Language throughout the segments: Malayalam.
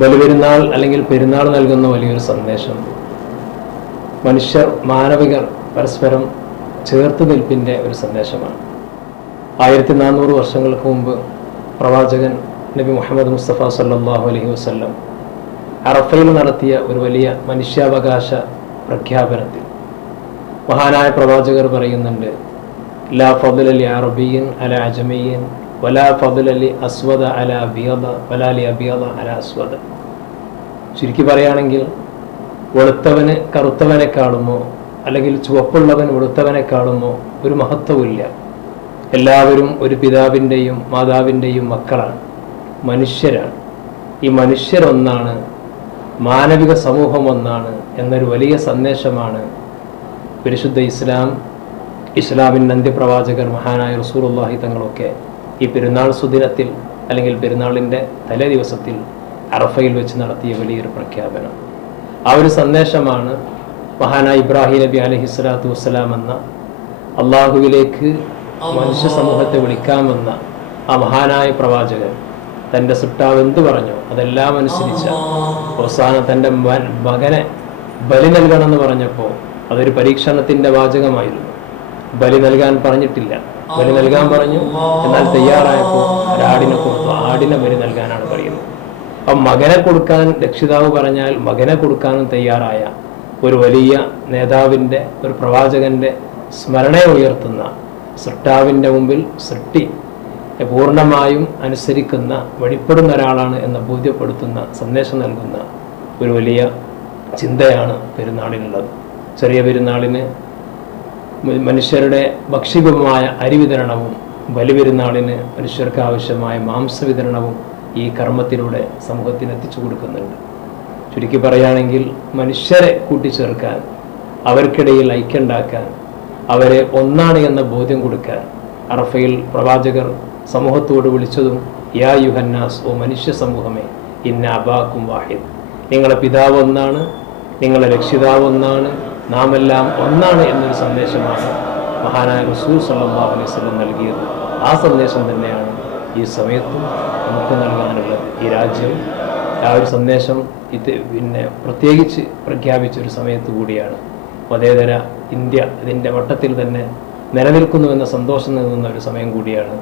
ബലിപെരുന്നാൾ അല്ലെങ്കിൽ പെരുന്നാൾ നൽകുന്ന വലിയൊരു സന്ദേശം മനുഷ്യർ മാനവികർ പരസ്പരം ചേർത്ത് നിൽപ്പിൻ്റെ ഒരു സന്ദേശമാണ്. 1400 വർഷങ്ങൾക്ക് മുമ്പ് പ്രവാചകൻ നബി മുഹമ്മദ് മുസ്തഫ സല്ലല്ലാഹു അലൈഹി വസല്ലം അറഫയിൽ നടത്തിയ ഒരു വലിയ മനുഷ്യാവകാശ പ്രഖ്യാപനത്തിൽ മഹാനായ പ്രവാചകർ പറയുന്നുണ്ട്, ലാ ഫദ്ല ലി അറബിയ്യിൻ അലാ അജമിയ്യിൻ വലാ ഫദ്ല ലി അസ്വദ അലാ അബിയദ വലാ ലി അബിയദ അലാ അസ്വദ. ചുരുക്കി പറയുകയാണെങ്കിൽ വെളുത്തവന് കറുത്തവനെക്കാളുമോ അല്ലെങ്കിൽ ചുവപ്പുള്ളവൻ വെളുത്തവനെക്കാളുമോ ഒരു മഹത്വമില്ല. എല്ലാവരും ഒരു പിതാവിൻ്റെയും മാതാവിൻ്റെയും മക്കളാണ്, മനുഷ്യരാണ്. ഈ മനുഷ്യരൊന്നാണ്, മാനവിക സമൂഹം ഒന്നാണ് എന്നൊരു വലിയ സന്ദേശമാണ് പരിശുദ്ധ ഇസ്ലാമിൻ്റെ അന്ത്യപ്രവാചകർ മഹാനായ റസൂലുള്ളാഹി തങ്ങളൊക്കെ ഈ പെരുന്നാൾ സുദിനത്തിൽ അല്ലെങ്കിൽ പെരുന്നാളിൻ്റെ തലേ ദിവസത്തിൽ അറഫയിൽ വെച്ച് നടത്തിയ വലിയൊരു പ്രഖ്യാപനം. ആ ഒരു സന്ദേശമാണ് മഹാനായ ഇബ്രാഹിം നബി അലൈഹിസ്സലാത്തു വസ്സലാം എന്ന അള്ളാഹുവിലേക്ക് മനുഷ്യ സമൂഹത്തെ വിളിക്കാമെന്ന ആ മഹാനായ പ്രവാചകൻ തൻ്റെ സുട്ടാവ് എന്തു പറഞ്ഞു അതെല്ലാം അനുസരിച്ച അവസാനം തൻ്റെ മകനെ ബലി നൽകണമെന്ന് പറഞ്ഞപ്പോൾ അതൊരു പരീക്ഷണത്തിൻ്റെ വാചകമായിരുന്നു. ബലി നൽകാൻ പറഞ്ഞിട്ടില്ല, ബലി നൽകാൻ പറഞ്ഞു. എന്നാൽ തയ്യാറായപ്പോൾ ഒരാടിനെ കൊടുത്തു. ആടിനെ ബലി നൽകാനാണ് പറയുന്നത്. അപ്പം മകനെ കൊടുക്കാൻ രക്ഷിതാവ് പറഞ്ഞാൽ മകനെ കൊടുക്കാനും തയ്യാറായ ഒരു വലിയ നേതാവിൻ്റെ, ഒരു പ്രവാചകൻ്റെ സ്മരണയെ ഉയർത്തുന്ന, സൃഷ്ടാവിൻ്റെ മുമ്പിൽ സൃഷ്ടി പൂർണ്ണമായും അനുസരിക്കുന്ന, വഴിപ്പെടുന്ന ഒരാളാണ് എന്ന് ബോധ്യപ്പെടുത്തുന്ന, സന്ദേശം നൽകുന്ന ഒരു വലിയ ചിന്തയാണ് പെരുന്നാളിനുള്ളത്. ചെറിയ പെരുന്നാളിന് മനുഷ്യരുടെ ഭക്ഷ്യമായ അരി വിതരണവും, ബലിപെരുന്നാളിന് മനുഷ്യർക്ക് ആവശ്യമായ മാംസവിതരണവും ഈ കർമ്മത്തിലൂടെ സമൂഹത്തിന് എത്തിച്ചു കൊടുക്കുന്നുണ്ട്. ചുരുക്കി പറയുകയാണെങ്കിൽ മനുഷ്യരെ കൂട്ടിച്ചേർക്കാൻ, അവർക്കിടയിൽ ഐക്യമുണ്ടാക്കാൻ, അവരെ ഒന്നാണ് എന്ന ബോധ്യം കൊടുക്കാൻ അറഫയിൽ പ്രവാചകർ സമൂഹത്തോട് വിളിച്ചതും യാ യുഹന്നാസ്, ഓ മനുഷ്യ സമൂഹമേ, ഇന്ന അബാക്കും വാഹിദ്, നിങ്ങളെ പിതാവ് ഒന്നാണ്, നിങ്ങളെ രക്ഷിതാവ് ഒന്നാണ്, നാം എല്ലാം ഒന്നാണ് എന്നൊരു സന്ദേശമാണ് മഹാനായ റസൂൽ സല്ലല്ലാഹു അലൈഹി വസല്ലം നൽകിയത്. ആ സന്ദേശം തന്നെയാണ് ഈ സമയത്തും നമുക്ക് നൽകാനുള്ളത്. ഈ രാജ്യം ആ ഒരു സന്ദേശം പ്രത്യേകിച്ച് പ്രഖ്യാപിച്ചൊരു സമയത്ത് കൂടിയാണ്. മതേതര ഇന്ത്യ ഇതിൻ്റെ വട്ടത്തിൽ തന്നെ നിലനിൽക്കുന്നുവെന്ന സന്തോഷം നൽകുന്ന ഒരു സമയം കൂടിയാണ്.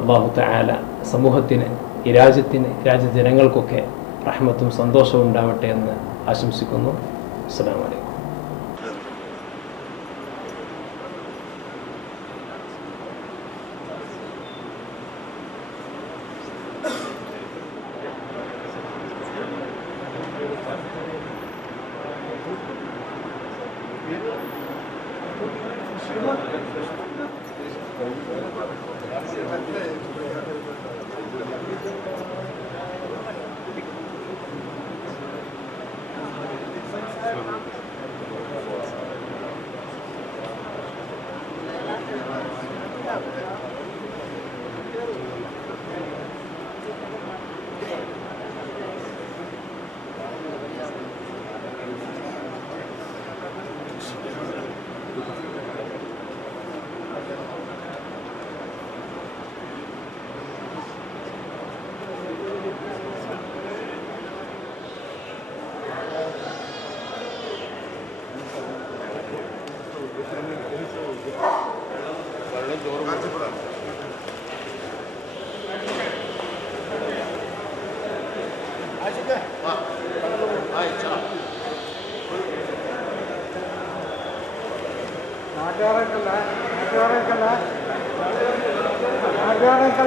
അല്ലാഹു തആല സമൂഹത്തിന്, ഈ രാജ്യത്തിന്, രാജ്യജനങ്ങൾക്കൊക്കെ റഹ്മത്തും സന്തോഷവും ഉണ്ടാവട്ടെ എന്ന് ആശംസിക്കുന്നു. അസ്സലാമു അലൈക്കും. നാട്ടുകാരൊക്കെ